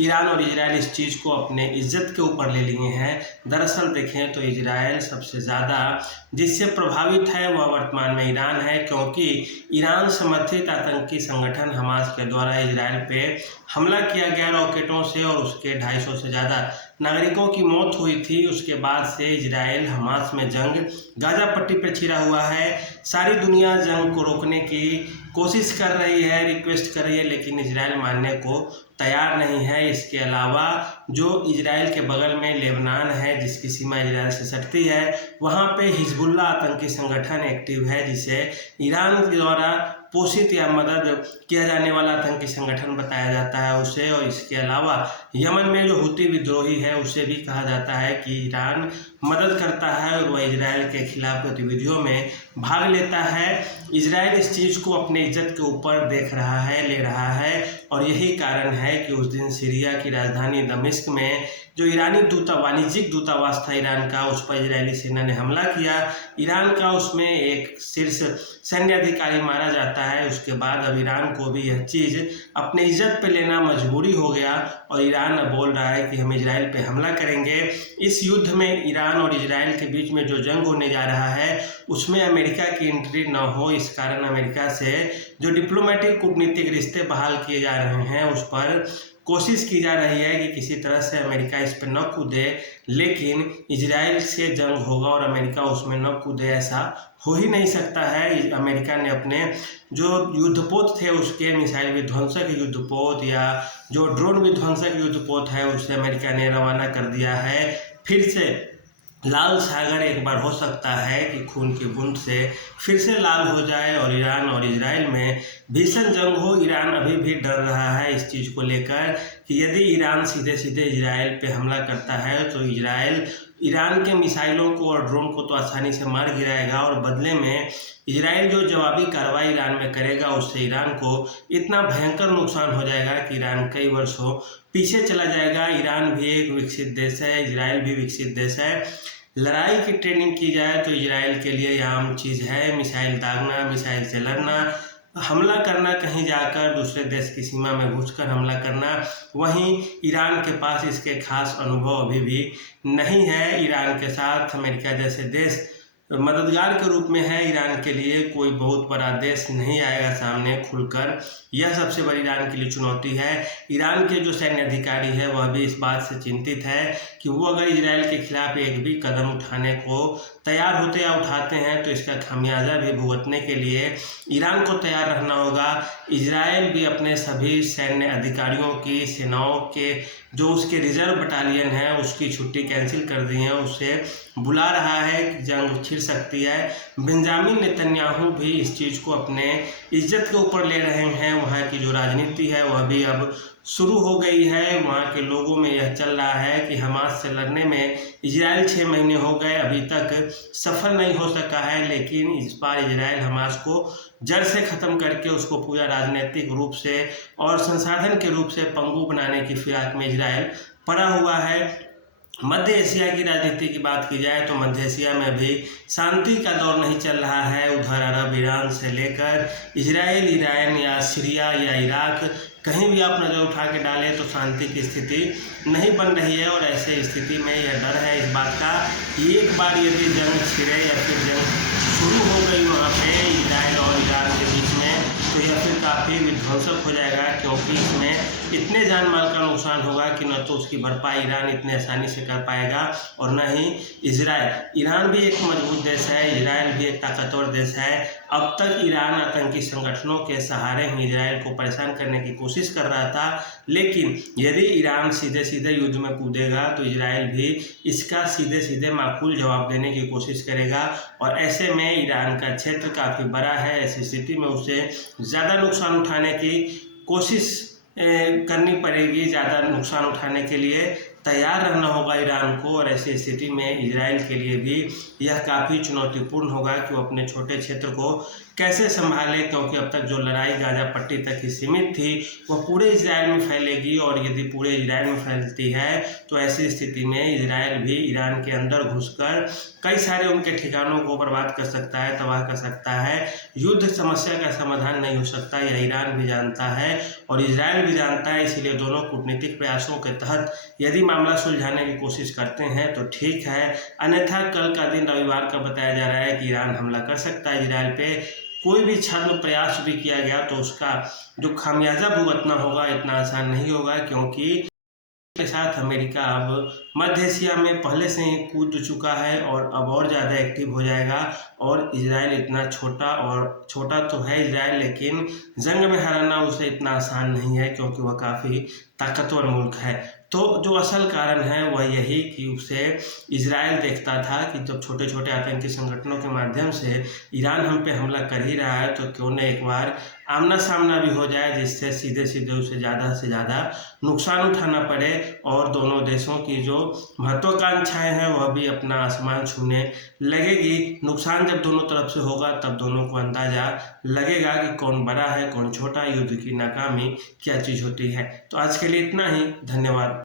Iran और Israel इस चीज़ को अपने इज्जत के ऊपर ले लिए हैं। दरअसल देखें तो इजराइल सबसे ज़्यादा जिससे प्रभावित है वह वर्तमान में ईरान है, क्योंकि ईरान समर्थित आतंकी संगठन हमास के द्वारा इजराइल पे हमला किया गया रॉकेटों से और उसके 250 से ज़्यादा नागरिकों की मौत हुई थी। उसके बाद से इजराइल हमास में जंग गाजा पट्टी पर छिड़ा हुआ है। सारी दुनिया जंग को रोकने की कोशिश कर रही है, रिक्वेस्ट कर रही है, लेकिन इजराइल मानने को तैयार नहीं है। इसके अलावा जो इजराइल के बगल में लेबनान है, जिसकी सीमा इजराइल से सटती है, वहाँ पे हिजबुल्लाह आतंकी संगठन एक्टिव है, जिसे ईरान के द्वारा पोषित या मदद किया जाने वाला आतंकी संगठन बताया जाता है उसे। और इसके अलावा यमन में जो हुती विद्रोही है उसे भी कहा जाता है कि ईरान मदद करता है और वह इजराइल के खिलाफ गतिविधियों में भाग लेता है। इजराइल इस चीज़ को अपने इज्जत के ऊपर देख रहा है, ले रहा है, और यही कारण है कि उस दिन सीरिया की राजधानी दमिश्क में जो ईरानी वाणिज्यिक दूतावास था ईरान का, उस पर इजरायली सेना ने हमला किया। ईरान का उसमें एक शीर्ष सैन्य अधिकारी मारा जाता है। उसके बाद अब ईरान को भी यह चीज़ अपने इज्जत पे लेना मजबूरी हो गया और ईरान अब बोल रहा है कि हम इजराइल पे हमला करेंगे। इस युद्ध में ईरान और इजराइल के बीच में जो जंग होने जा रहा है उसमें अमेरिका की एंट्री न हो, इस कारण अमेरिका से जो डिप्लोमेटिक कूटनीतिक रिश्ते बहाल किए जा रहे हैं उस पर कोशिश की जा रही है कि किसी तरह से अमेरिका इस पर न कूदे, लेकिन इजराइल से जंग होगा और अमेरिका उसमें न कूदे ऐसा हो ही नहीं सकता है। अमेरिका ने अपने जो युद्धपोत थे उसके मिसाइल विध्वंसक युद्धपोत या जो ड्रोन विध्वंसक युद्धपोत है उसे अमेरिका ने रवाना कर दिया है। फिर से लाल सागर एक बार हो सकता है कि खून की बूंद से फिर से लाल हो जाए और ईरान और इजराइल में भीषण जंग हो। ईरान अभी भी डर रहा है इस चीज़ को लेकर कि यदि ईरान सीधे सीधे इजराइल पे हमला करता है तो इजराइल ईरान के मिसाइलों को और ड्रोन को तो आसानी से मार गिराएगा और बदले में इजराइल जो जवाबी कार्रवाई ईरान में करेगा उससे ईरान को इतना भयंकर नुकसान हो जाएगा कि ईरान कई वर्षों पीछे चला जाएगा। ईरान भी एक विकसित देश है, इजराइल भी विकसित देश है। लड़ाई की ट्रेनिंग की जाए तो इजराइल के लिए यह आम चीज़ है, मिसाइल दागना, मिसाइल से लड़ना, हमला करना, कहीं जाकर दूसरे देश की सीमा में घुसकर हमला करना। वहीं ईरान के पास इसके खास अनुभव अभी भी नहीं है। ईरान के साथ अमेरिका जैसे देश मददगार के रूप में है, ईरान के लिए कोई बहुत बड़ा देश नहीं आएगा सामने खुलकर। यह सबसे बड़ी ईरान के लिए चुनौती है। ईरान के जो सैन्य अधिकारी है वह भी इस बात से चिंतित है कि वो अगर इजराइल के खिलाफ एक भी कदम उठाने को तैयार होते या उठाते हैं तो इसका खामियाजा भी भुगतने के लिए ईरान को तैयार रहना होगा। इजराइल भी अपने सभी सैन्य अधिकारियों की, सेनाओं के जो उसके रिजर्व बटालियन है उसकी छुट्टी कैंसिल कर दी है, उसे बुला रहा है कि जंग छिड़ सकती है। बेंजामिन नेतन्याहू भी इस चीज़ को अपने इज्जत के ऊपर ले रहे हैं। वहाँ की जो राजनीति है वह भी अब शुरू हो गई है। वहाँ के लोगों में यह चल रहा है कि हमास से लड़ने में इजराइल 6 महीने हो गए, अभी तक सफल नहीं हो सका है, लेकिन इस बार इजराइल हमास को जड़ से ख़त्म करके उसको पूरा राजनीतिक रूप से और संसाधन के रूप से पंगु बनाने की फिराक में इजराइल पड़ा हुआ है। मध्य एशिया की राजनीति की बात की जाए तो मध्य एशिया में भी शांति का दौर नहीं चल रहा है। उधर अरब ईरान से लेकर इजराइल, ईरान या सीरिया या इराक, कहीं भी आप नज़र उठा के डालें तो शांति की स्थिति नहीं बन रही है। और ऐसे स्थिति में यह डर है इस बात का कि एक बार यदि जंग छिड़े या फिर जंग शुरू हो गई वहाँ पे इजराइल और ईरान के बीच में, तो यह फिर काफ़ी विध्वंसक हो जाएगा, क्योंकि इसमें इतने जान माल का नुकसान होगा कि न तो उसकी भरपाई ईरान इतने आसानी से कर पाएगा और न ही इजराइल। ईरान भी एक मजबूत देश है, इजराइल भी एक ताकतवर देश है। अब तक ईरान आतंकी संगठनों के सहारे ही इजराइल को परेशान करने की कोशिश कर रहा था, लेकिन यदि ईरान सीधे सीधे युद्ध में कूदेगा तो इजराइल भी इसका सीधे सीधे माकूल जवाब देने की कोशिश करेगा। और ऐसे में ईरान का क्षेत्र काफ़ी बड़ा है, ऐसी स्थिति में उसे ज़्यादा नुकसान उठाने की कोशिश करनी पड़ेगी, ज़्यादा नुकसान उठाने के लिए तैयार रहना होगा ईरान को। और ऐसी स्थिति में इजराइल के लिए भी यह काफ़ी चुनौतीपूर्ण होगा कि वो अपने छोटे क्षेत्र को कैसे संभाले, क्योंकि अब तक जो लड़ाई गाजा पट्टी तक ही सीमित थी वह पूरे इजराइल में फैलेगी। और यदि पूरे इजराइल में फैलती है तो ऐसी स्थिति में इजराइल भी ईरान के अंदर घुसकर कई सारे उनके ठिकानों को बर्बाद कर सकता है, तबाह कर सकता है। युद्ध समस्या का समाधान नहीं हो सकता, यह ईरान भी जानता है और इजराइल भी जानता है। इसीलिए दोनों कूटनीतिक प्रयासों के तहत यदि मामला सुलझाने की कोशिश करते हैं तो ठीक है, अन्यथा कल का दिन रविवार का बताया जा रहा है कि ईरान हमला कर सकता है इजराइल पे। कोई भी छद्म प्रयास भी किया गया तो उसका जो खामियाजा भुगतना होगा इतना आसान नहीं होगा, क्योंकि के साथ अमेरिका अब मध्य एशिया में पहले से ही कूद चुका है और अब और ज़्यादा एक्टिव हो जाएगा। और इजराइल इतना छोटा तो है इजराइल, लेकिन जंग में हराना उसे इतना आसान नहीं है, क्योंकि वह काफ़ी ताकतवर मुल्क है। तो जो असल कारण है वह यही कि उसे इजराइल देखता था कि जब छोटे छोटे आतंकी संगठनों के माध्यम से ईरान हम पे हमला कर ही रहा है तो क्यों न एक बार आमना सामना भी हो जाए, जिससे सीधे सीधे उसे ज़्यादा से ज़्यादा नुकसान उठाना पड़े और दोनों देशों की जो महत्वाकांक्षाएं हैं वह भी अपना आसमान छूने लगेगी। नुकसान जब दोनों तरफ से होगा तब दोनों को अंदाजा लगेगा कि कौन बड़ा है कौन छोटा, युद्ध की नाकामी क्या चीज़ होती है। तो आज के लिए इतना ही, धन्यवाद।